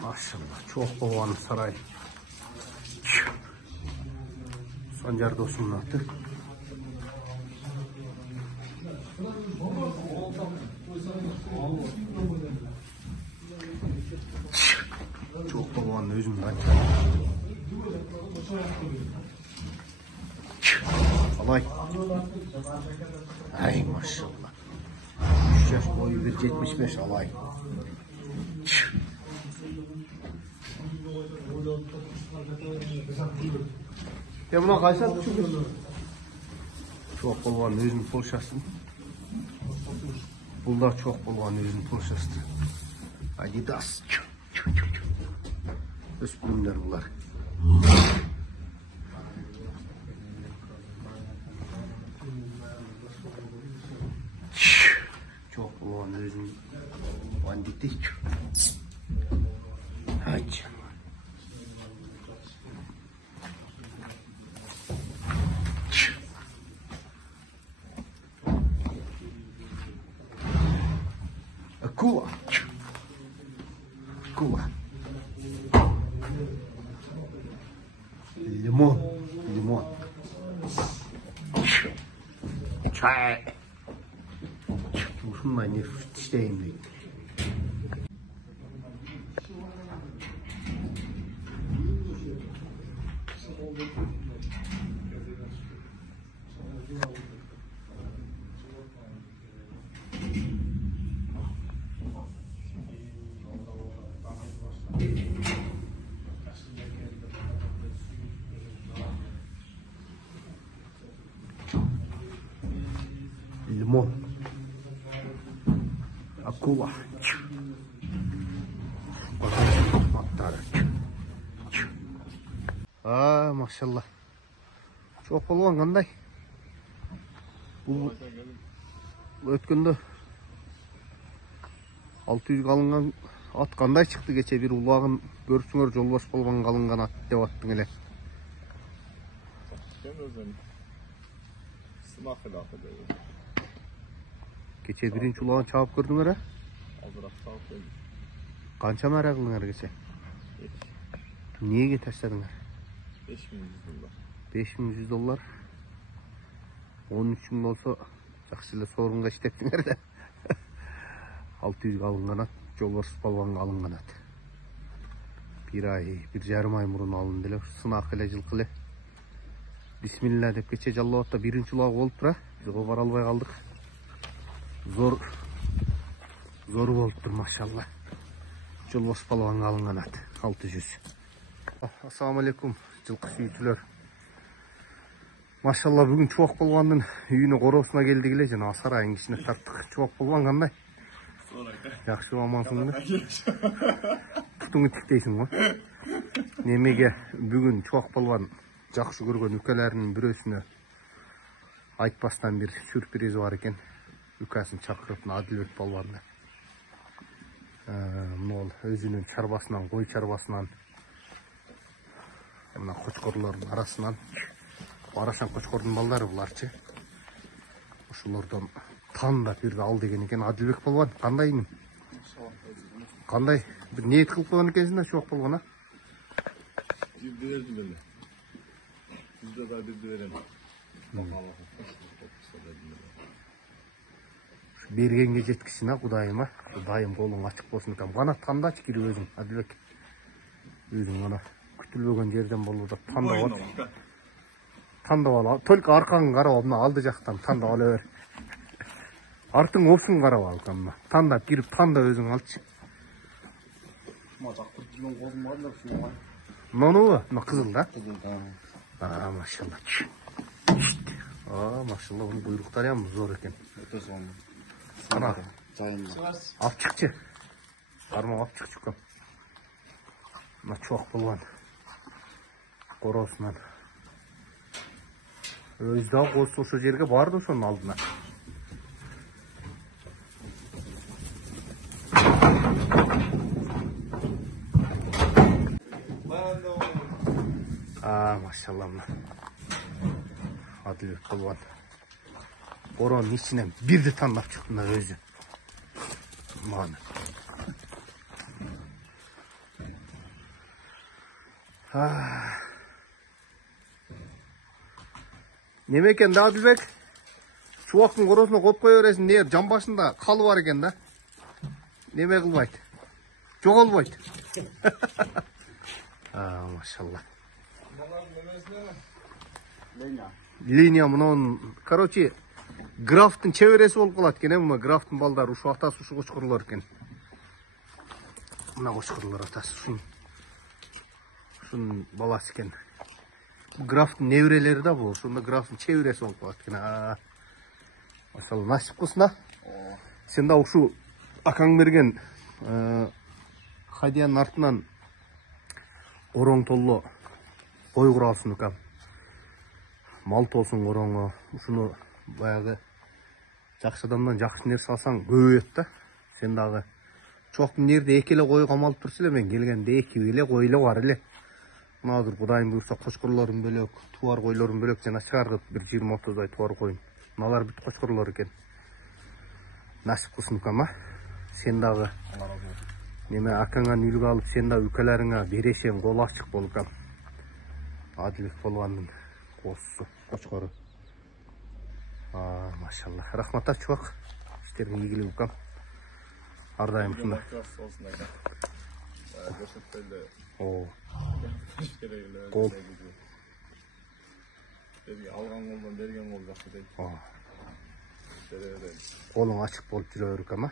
Maşallah çok babanın saray. Sancar Dostum'un atı. Çok babanın özünden. Alay. Ay maşallah. 3 yaş boyu 1.75 alay. Ya buna kaçar çıkıyor. Çok bolğan özünün polşasın. Bunlar çok bolğan özünün polşası. Adidas. Üstümler bunlar. Çok bolğan özünün banditi. Haydi. Akula. Akula. Limon. Limon. Çay. Şununla ne fıstişteyim deyim. Limon. Akula. Aa maşallah. Çok bolğan qanday? Bu ötkende 600 kalıngan at qanday çıktı geçe bir ulağın görürsüңөр Жолбош болған қалынған at деп аттың эле. Geçe birinci ulağın çabıp gördüңөр ha? Kança mara kılыңар geçe? Niye taşladыңар? 5.100 dolar. 13 gün olsa жақсылы сорунга иштептиңер да. 600 алынған ат, Жолбош болған алынған ат. Bir ay, 1,5 ay murun alındı эле, сынак эле жылкы эле. Бисмилла деп кече жаллабатта биринчи улаг болуп тура, биз бара албай калдык. Зор болуп тур, машалла. Жолбош болганга алынган ат, 600. Ассаламу алейкум, жылкы сүйүүчүлөр. Машалла бүгүн чубак болгондун үйүнө короосуна келдик эле, жана сарайдын ичине тарттык. Чубак болгон кандай? Жакшы амансыңбы? Путуңду тиктейсиң го? Немеге бүгүн чубак болгон жакшы көргөн үкөлөрүнүн бирөөсүнө айтпастан бир сюрпризи бар экен. Үкөсүн чакырып, Адилбек болгонду. Мол өзүнүн чарбасынан, кой чарбасынан, мына кочкорлордун арасынан Барашан кочкордун балдары буларчы. Ошолордон тандап бирди ал деген экен Адилбек болгон. Кандай иң? Кандай бир ниет кылып койгон экенсиң да чубак болгон, а? Бирди бердим эле. Сизде да бирди берем. Бергенге жеткисин, а Кудайым, а? Дайым колуң ачык болсун экен. Канат тандачы кирип өзүң, Адилбек. Өзүң ана күтүлбөгөн жерден болду деп тандап ал. Тандап ал. Только аркаңы карап, мына алды жактан тандап ала бер. Артың опсун карап ал, мына. Тандап кирип, тандап өзүң алчы. Жактырып жүргөн колум бар да ушуга. Мынабы? Мына кызыл да? Кызыл да. Машалла. Машалла, bunun buyrukları hem zor eкен. Өтө сонун. Ана, Жайында. алып чыкчы. Бармак алып чык чуккан. Мына чок болгон. Короосунан. Өзү да ошол жерге барды ошонун алдына. Машалла мына. Адилбек болгон. Боронун ичинен бирди тандап чыкты мына өзү. Мана. Неме екен да Адылбек? Чубактын коросуна коюп кое бересиң, нер жан башында калы бар экен да. Неме кылбайт? Жоголбойт. Машалла. Линия мынун, короче, графтын чебереси болуп калат экен, мына графтын балдары ушу атасы ушу кочкурлар экен. Мына кочкурлар атасы ушунун баласы экен. Графтын неберелери да бул, ошондо графтын чебереси болуп калат экен. Машалла, насип кылсын. Сен да ушу акаң берген Хадиянын артынан ороң толло кой куралсың укам. Мал толсун ороңо, ушуну баягы жакшы адамдан жакшы нерсе алсаң көбөйөт да. Сен дагы чоктун жерде эки эле кой камалып турчу эле, мен келгенде эки эле кой эле бар эле. Мына азыр Кудайым буйрса кочкурлорум бөлөк, тубар койлорум бөлөк жана чыгарып бир 20-30дай тубар койм. Мыналар бүт кочкурлор экен. Насип кылсын укам. Сен дагы неме акаңан үлгү алып, сен да үкөлөрүңө берешең, кол ачык бол укам. Адылбек болгондун козусу, кочкору. Машалла. Рахмат чубак. Иштериң ийгилик укам. Ар дайым ушундай. Кол. Алган колдон берген кол жакшы дейт. Колуң ачык болуп жүрө бер укам.